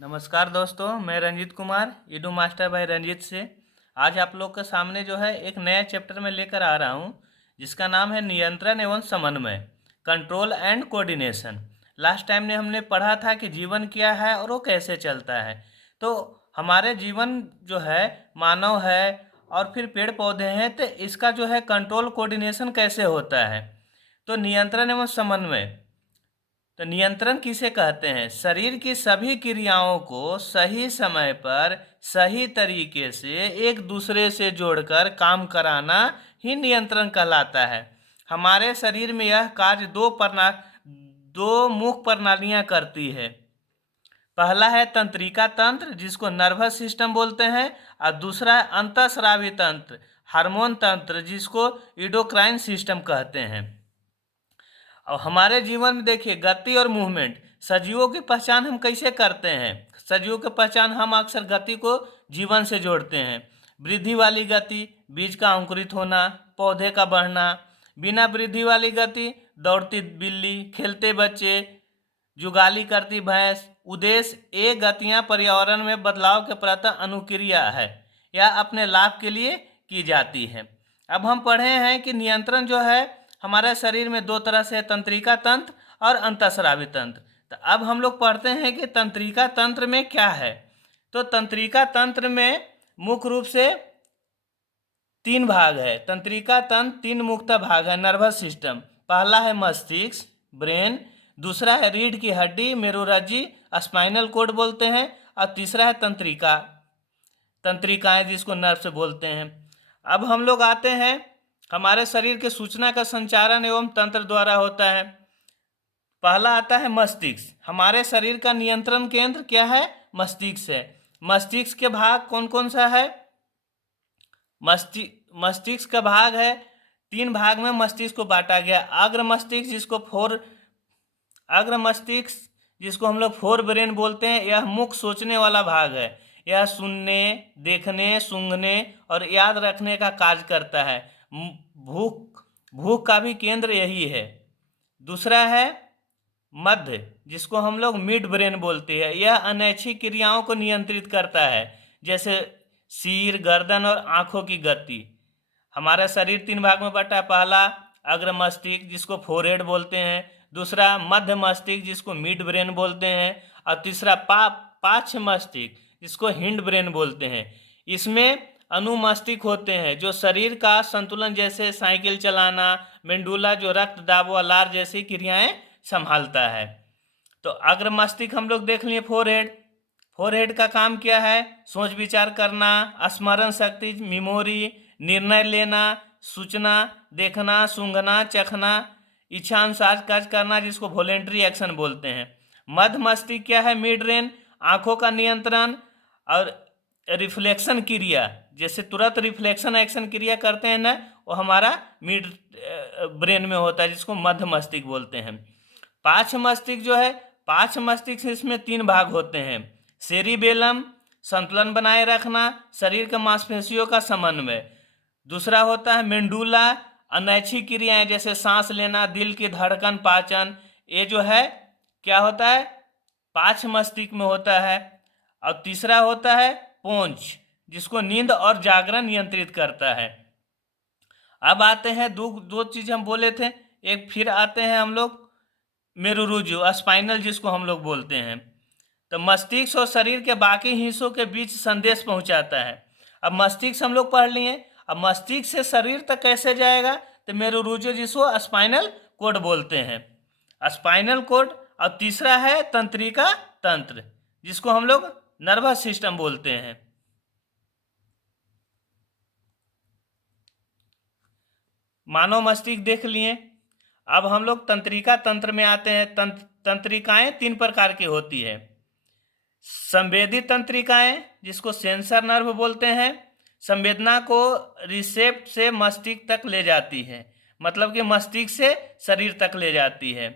नमस्कार दोस्तों, मैं रंजीत कुमार ईडू मास्टर भाई रंजीत से। आज आप लोग के सामने जो है एक नया चैप्टर में लेकर आ रहा हूँ, जिसका नाम है नियंत्रण एवं समन्वय, control and coordination. Last time ने हमने पढ़ा था कि जीवन क्या है और वो कैसे चलता है। तो हमारे जीवन जो है, मानव है और फिर पेड़ पौधे हैं, तो इसका जो है कंट्रोल कोऑर्डिनेशन कैसे होता है। तो नियंत्रण एवं समन्वय, तो नियंत्रण किसे कहते हैं? शरीर की सभी क्रियाओं को सही समय पर सही तरीके से एक दूसरे से जोड़कर काम कराना ही नियंत्रण कहलाता है। हमारे शरीर में यह कार्य दो मुख्य प्रणालियां करती है। पहला है तंत्रिका तंत्र, जिसको नर्वस सिस्टम बोलते हैं, और दूसरा है अंतःस्रावी तंत्र, हार्मोन तंत्र, जिसको इंडोक्राइन सिस्टम कहते हैं। और हमारे जीवन में देखिए, गति और मूवमेंट, सजीवों की पहचान हम कैसे करते हैं? सजीवों की पहचान हम अक्सर गति को जीवन से जोड़ते हैं। वृद्धि वाली गति, बीज का अंकुरित होना, पौधे का बढ़ना। बिना वृद्धि वाली गति, दौड़ती बिल्ली, खेलते बच्चे, जुगाली करती भैंस। उद्देश्य, ये गतियां पर्यावरण में बदलाव के प्रति अनुक्रिया है या अपने लाभ के लिए की जाती है। अब हम पढ़े हैं कि नियंत्रण जो है हमारे शरीर में दो तरह से है, तंत्रिका तंत्र और अंतःस्रावी तंत्र। तो अब हम लोग पढ़ते हैं कि तंत्रिका तंत्र में क्या है। तो तंत्रिका तंत्र में मुख्य रूप से तीन भाग है। तंत्रिका तंत्र तीन मुख्य भाग है। नर्वस सिस्टम, पहला है मस्तिष्क, ब्रेन, दूसरा है रीढ़ की हड्डी, मेरुरज्जी, स्पाइनल कोड बोलते हैं, और तीसरा है तंत्रिकाएं, जिसको नर्व से बोलते हैं। अब हम लोग आते हैं, हमारे शरीर के सूचना का संचारण एवं तंत्र द्वारा होता है। पहला आता है मस्तिष्क। हमारे शरीर का नियंत्रण केंद्र क्या है? मस्तिष्क है। मस्तिष्क के भाग कौन कौन सा है? मस्तिष्क का भाग है, तीन भाग में मस्तिष्क को बांटा गया। अग्र मस्तिष्क जिसको हम लोग फोर ब्रेन बोलते हैं, यह मुख्य सोचने वाला भाग है। यह सुनने, देखने, सूंघने और याद रखने का कार्य करता है। भूख भूख का भी केंद्र यही है। दूसरा है मध्य, जिसको हम लोग मिड ब्रेन बोलते हैं। यह अनैच्छिक क्रियाओं को नियंत्रित करता है, जैसे सिर, गर्दन और आंखों की गति। हमारा शरीर तीन भाग में बटा है। पहला अग्र मस्तिष्क, जिसको फोरहेड बोलते हैं, दूसरा मध्य मस्तिष्क, जिसको मिड ब्रेन बोलते हैं, और तीसरा पार्श्व मस्तिष्क, जिसको हिंड ब्रेन बोलते हैं। इसमें अनुमस्तिष्क होते हैं, जो शरीर का संतुलन, जैसे साइकिल चलाना, मेंडुला जो रक्त दाब व लार जैसी क्रियाएं संभालता है। तो अग्र मस्तिष्क हम लोग देख लिए। फोरहेड का काम क्या है? सोच विचार करना, स्मरण शक्ति, मेमोरी, निर्णय लेना, सूचना, देखना, सूंघना, चखना, इच्छा अनुसार कार्य करना, जिसको वॉलेंट्री एक्शन बोलते हैं। मध्य मस्तिष्क क्या है? मिड ब्रेन, आंखों का नियंत्रण और रिफ्लेक्शन क्रिया, जैसे तुरंत रिफ्लेक्शन एक्शन क्रिया करते हैं ना, वो हमारा मिड ब्रेन में होता है, जिसको मध्य मस्तिष्क बोलते हैं। पार्श्व मस्तिष्क जो है, पार्श्व मस्तिष्क इसमें तीन भाग होते हैं। सेरिबेलम, संतुलन बनाए रखना, शरीर के मांसपेशियों का समन्वय। दूसरा होता है मेंडुला, अनैच्छिक क्रियाएं, जैसे सांस लेना, दिल की धड़कन, पाचन। ये जो है क्या होता है? पार्श्व मस्तिष्क में होता है। और तीसरा होता है पोंछ, जिसको नींद और जागरण नियंत्रित करता है। अब आते हैं दो दो चीज हम बोले थे। एक फिर आते हैं हम लोग मेरुरुजु, स्पाइनल, जिसको हम लोग बोलते हैं। तो मस्तिष्क और शरीर के बाकी हिस्सों के बीच संदेश पहुंचाता है। अब मस्तिष्क हम लोग पढ़ लिए, अब मस्तिष्क से शरीर तक कैसे जाएगा? तो मेरुरुजु, जिसको स्पाइनल कोड बोलते हैं, स्पाइनल कोड। और तीसरा है तंत्रिका तंत्र, जिसको हम लोग नर्वस सिस्टम बोलते हैं। मानव मस्तिष्क देख लिए। अब हम लोग तंत्रिका तंत्र में आते हैं। तंत्रिकाएं तीन प्रकार की होती है। संवेदी तंत्रिकाएं, जिसको सेंसर नर्व बोलते हैं, संवेदना को रिसेप्ट से मस्तिष्क तक ले जाती है, मतलब कि मस्तिष्क से शरीर तक ले जाती है।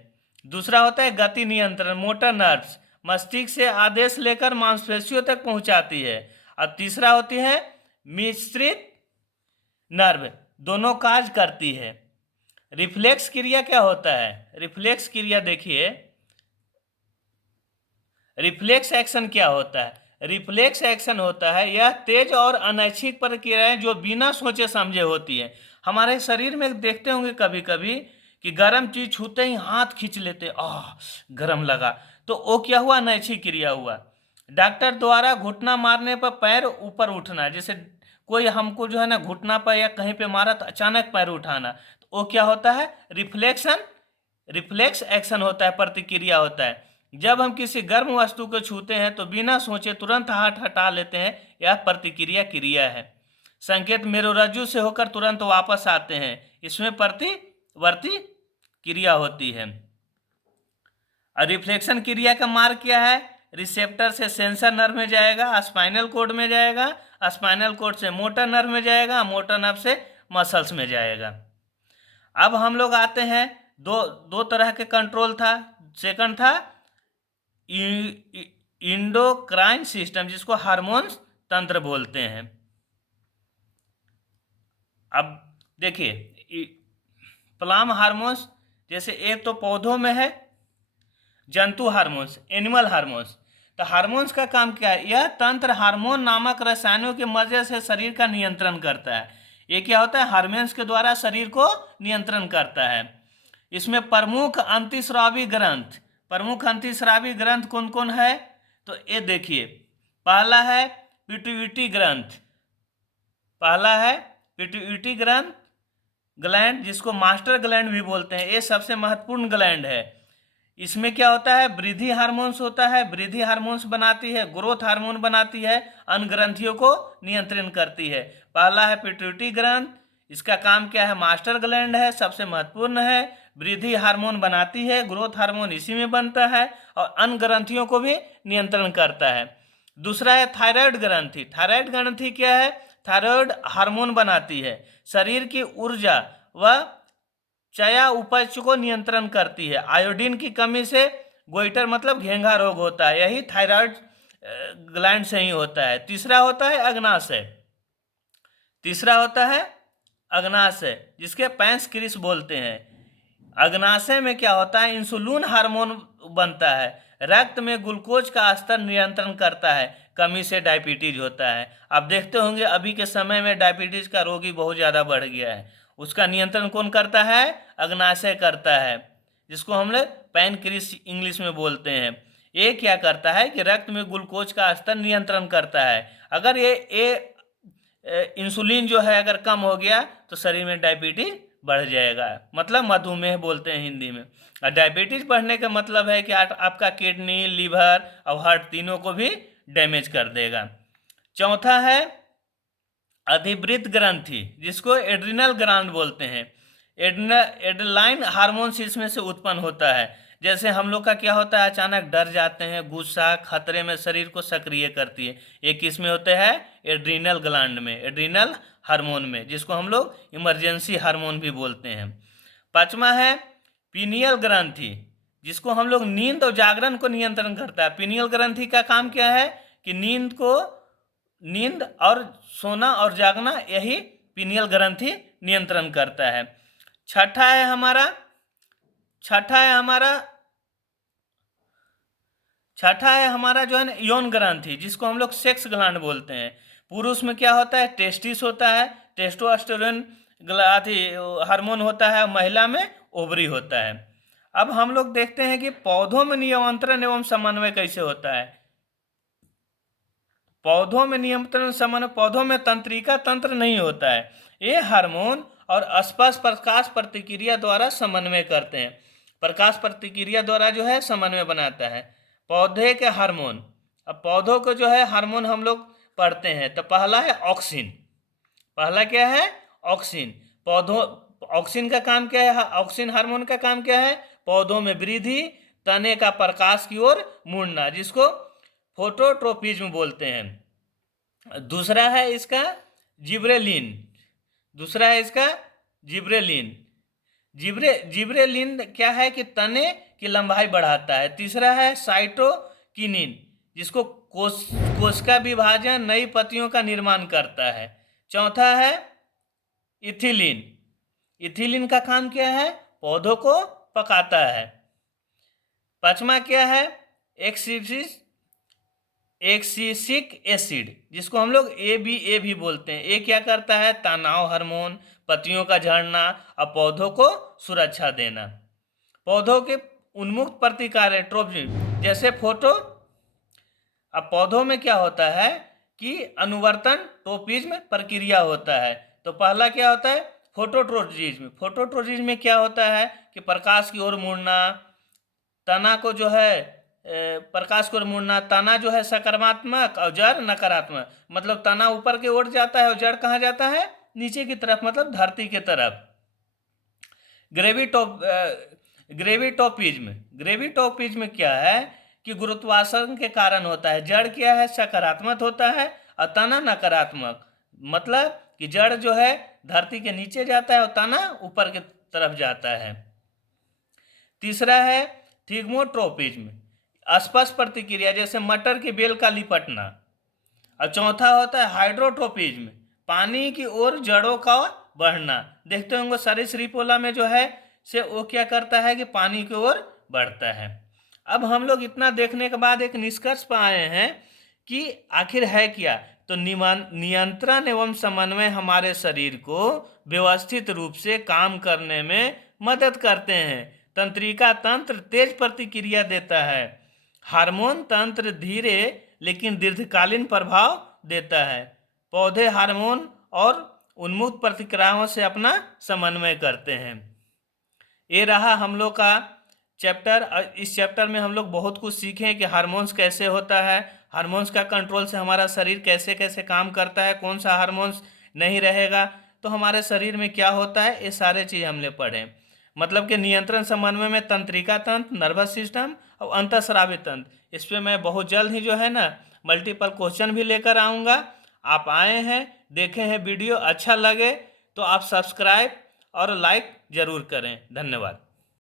दूसरा होता है गति नियंत्रण, मोटर नर्व्स, मस्तिष्क से आदेश लेकर मांसपेशियों तक पहुंचाती है। और तीसरा होती है मिश्रित नर्व, दोनों कार्य करती है। रिफ्लेक्स क्रिया क्या होता है? रिफ्लेक्स क्रिया देखिए, रिफ्लेक्स एक्शन क्या होता है? रिफ्लेक्स एक्शन होता है यह तेज और अनैच्छिक प्रक्रियाएं जो बिना सोचे समझे होती है। हमारे शरीर में देखते होंगे कभी कभी कि गर्म चीज छूते ही हाथ खींच लेते, आह गर्म लगा, तो वो क्या हुआ? अनैच्छिक क्रिया हुआ। डॉक्टर द्वारा घुटना मारने पर पैर ऊपर उठना, जैसे कोई हमको जो है ना घुटना पर या कहीं पे मारा तो अचानक पैर उठाना, तो वो क्या होता है? रिफ्लेक्स एक्शन होता है, प्रतिक्रिया होता है। जब हम किसी गर्म वस्तु को छूते हैं तो बिना सोचे तुरंत हाथ हटा लेते हैं, यह प्रतिक्रिया क्रिया है। संकेत मेरुरज्जु से होकर तुरंत वापस आते हैं, इसमें प्रतिवर्ती क्रिया होती है। और रिफ्लेक्शन क्रिया का मार्ग क्या है? रिसेप्टर से सेंसर नर्व में जाएगा, स्पाइनल कोड में जाएगा, स्पाइनल कोड से मोटर नर्व में जाएगा, मोटर नर्व से मसल्स में जाएगा। अब हम लोग आते हैं, दो दो तरह के कंट्रोल था। सेकंड था इंडोक्राइन सिस्टम, जिसको हार्मोन्स तंत्र बोलते हैं। अब देखिए प्लाम हार्मोन्स, जैसे एक तो पौधों में है जंतु हार्मोन्स, एनिमल हार्मोन्स। तो हार्मोन्स का काम क्या है? यह तंत्र हार्मोन नामक रसायनों के मदद से शरीर का नियंत्रण करता है। ये क्या होता है? हार्मोन्स के द्वारा शरीर को नियंत्रण करता है। इसमें प्रमुख अंतःस्रावी ग्रंथ कौन कौन है? तो ये देखिए, पहला है पिट्यूटरी ग्रंथ ग्लैंड, जिसको मास्टर ग्लैंड भी बोलते हैं। ये सबसे महत्वपूर्ण ग्लैंड है। इसमें क्या होता है? वृद्धि हार्मोन्स होता है, वृद्धि हार्मोन्स बनाती है, ग्रोथ हार्मोन बनाती है, अन्य ग्रंथियों को नियंत्रण करती है। पहला है पिट्यूटरी ग्रंथ, इसका काम क्या है? मास्टर ग्लैंड है, सबसे महत्वपूर्ण है, वृद्धि हार्मोन बनाती है, ग्रोथ हार्मोन इसी में बनता है, और अन्य ग्रंथियों को भी नियंत्रण करता है। दूसरा है थायराइड ग्रंथि। थायराइड ग्रंथि क्या है? थायराइड हार्मोन बनाती है, शरीर की ऊर्जा व चयापचय को नियंत्रण करती है। आयोडीन की कमी से गोइटर मतलब घेंघा रोग होता है, यही थायराइड ग्लैंड से ही होता है। तीसरा होता है अग्नाशय, जिसके पैंक्रियास बोलते हैं। अग्नाशय में क्या होता है? इंसुलिन हार्मोन बनता है, रक्त में ग्लूकोज का स्तर नियंत्रण करता है, कमी से डायबिटीज होता है। आप देखते होंगे अभी के समय में डायबिटीज का रोगी बहुत ज़्यादा बढ़ गया है, उसका नियंत्रण कौन करता है? अग्नाशय करता है, जिसको हम लोग पैनक्रियास इंग्लिश में बोलते हैं। ये क्या करता है कि रक्त में ग्लूकोज का स्तर नियंत्रण करता है। अगर ये इंसुलिन जो है अगर कम हो गया तो शरीर में डायबिटीज बढ़ जाएगा, मतलब मधुमेह बोलते हैं हिंदी में। और डायबिटीज बढ़ने का मतलब है कि आपका किडनी, लीवर और हार्ट तीनों को भी डैमेज कर देगा। चौथा है अधिवृत ग्रंथि, जिसको एड्रिनल ग्लैंड बोलते हैं। एड्रेनालाइन हार्मोन्स इसमें से उत्पन्न होता है। जैसे हम लोग का क्या होता है? अचानक डर जाते हैं, गुस्सा, खतरे में शरीर को सक्रिय करती है। ये किस में होते हैं? एड्रिनल ग्लैंड में, एड्रिनल हार्मोन में, जिसको हम लोग इमरजेंसी हार्मोन भी बोलते हैं। पांचवा है पीनियल ग्रंथि, जिसको हम लोग नींद और जागरण को नियंत्रण करता है। पीनियल ग्रंथि का काम क्या है? कि नींद और सोना और जागना, यही पीनियल ग्रंथि नियंत्रण करता है। छठा है हमारा जो है ना यौन ग्रंथि, जिसको हम लोग सेक्स ग्लैंड बोलते हैं। पुरुष में क्या होता है? टेस्टिस होता है, टेस्टोस्टेरोन हार्मोन होता है, महिला में ओवरी होता है। अब हम लोग देखते हैं कि पौधों में नियंत्रण एवं समन्वय कैसे होता है। पौधों में तंत्रिका तंत्र नहीं होता है। ये हार्मोन और स्पर्श प्रकाश प्रतिक्रिया द्वारा समन्वय करते हैं। प्रकाश प्रतिक्रिया द्वारा जो है समन्वय बनाता है पौधे के हार्मोन। अब पौधों को जो है हार्मोन हम लोग पढ़ते हैं, तो पहला है ऑक्सिन। पहला क्या है? ऑक्सिन। ऑक्सिन का काम क्या है? ऑक्सिन हार्मोन का काम क्या है? पौधों में वृद्धि, तने का प्रकाश की ओर मुड़ना, जिसको फोटोट्रोपिज्म बोलते हैं। दूसरा है इसका जिब्रेलिन। जिब्रेलिन क्या है? कि तने की लंबाई बढ़ाता है। तीसरा है साइटोकिनिन, जिसको कोशिका विभाजन, नई पत्तियों का निर्माण करता है। चौथा है इथिलीन का काम क्या है? पौधों को पकाता है। पांचवा क्या है? एक्सिसिक एसिड, जिसको हम लोग ABA भी बोलते हैं। ये क्या करता है? तनाव हार्मोन, पत्तियों का झड़ना और पौधों को सुरक्षा देना। पौधों के उन्मुक्त प्रतिकार ट्रोपिज्म, जैसे फोटो। अब पौधों में क्या होता है कि अनुवर्तन ट्रोपिज्म प्रक्रिया होता है। तो पहला क्या होता है? फोटोट्रोपिज्म। फोटोट्रोपिज्म में क्या होता है कि प्रकाश की ओर मुड़ना, तना को जो है प्रकाश की ओर मुड़ना। तना जो है सकारात्मक और जड़ नकारात्मक, मतलब तना ऊपर की ओर जाता है और जड़ कहाँ जाता है? नीचे की तरफ, मतलब धरती की तरफ। ग्रेविटोपिज्म। ग्रेविटोपिज्म क्या है कि गुरुत्वाकर्षण के कारण होता है। जड़ क्या है? सकारात्मक होता है और तना नकारात्मक, मतलब कि जड़ जो है धरती के नीचे जाता है और तना ऊपर की तरफ जाता है। तीसरा है थिग्मोट्रोपिज्म, स्पर्श प्रतिक्रिया, जैसे मटर की बेल का लिपटना। और चौथा होता है हाइड्रोट्रोपिज्म, पानी की ओर जड़ों का बढ़ना। देखते होंगे सरीसृपोला में जो है से वो क्या करता है कि पानी की ओर बढ़ता है। अब हम लोग इतना देखने के बाद एक निष्कर्ष पर आए हैं कि आखिर है क्या? तो नियंत्रण एवं समन्वय हमारे शरीर को व्यवस्थित रूप से काम करने में मदद करते हैं। तंत्रिका तंत्र तेज प्रतिक्रिया देता है। हार्मोन तंत्र धीरे लेकिन दीर्घकालीन प्रभाव देता है। पौधे हार्मोन और उन्मुक्त प्रतिक्रियाओं से अपना समन्वय करते हैं। ये रहा हम लोग का चैप्टर। इस चैप्टर में हम लोग बहुत कुछ सीखे कि हार्मोन्स कैसे होता है, हार्मोन्स का कंट्रोल से हमारा शरीर कैसे कैसे काम करता है, कौन सा हार्मोन्स नहीं रहेगा तो हमारे शरीर में क्या होता है, ये सारे चीज़ हमने पढ़े। मतलब कि नियंत्रण समन्वय में तंत्रिका तंत्र, नर्वस सिस्टम और अंतःस्रावी तंत्र। इस पर मैं बहुत जल्द ही जो है ना मल्टीपल क्वेश्चन भी लेकर आऊँगा। आप आए हैं, देखे हैं वीडियो, अच्छा लगे तो आप सब्सक्राइब और लाइक ज़रूर करें। धन्यवाद।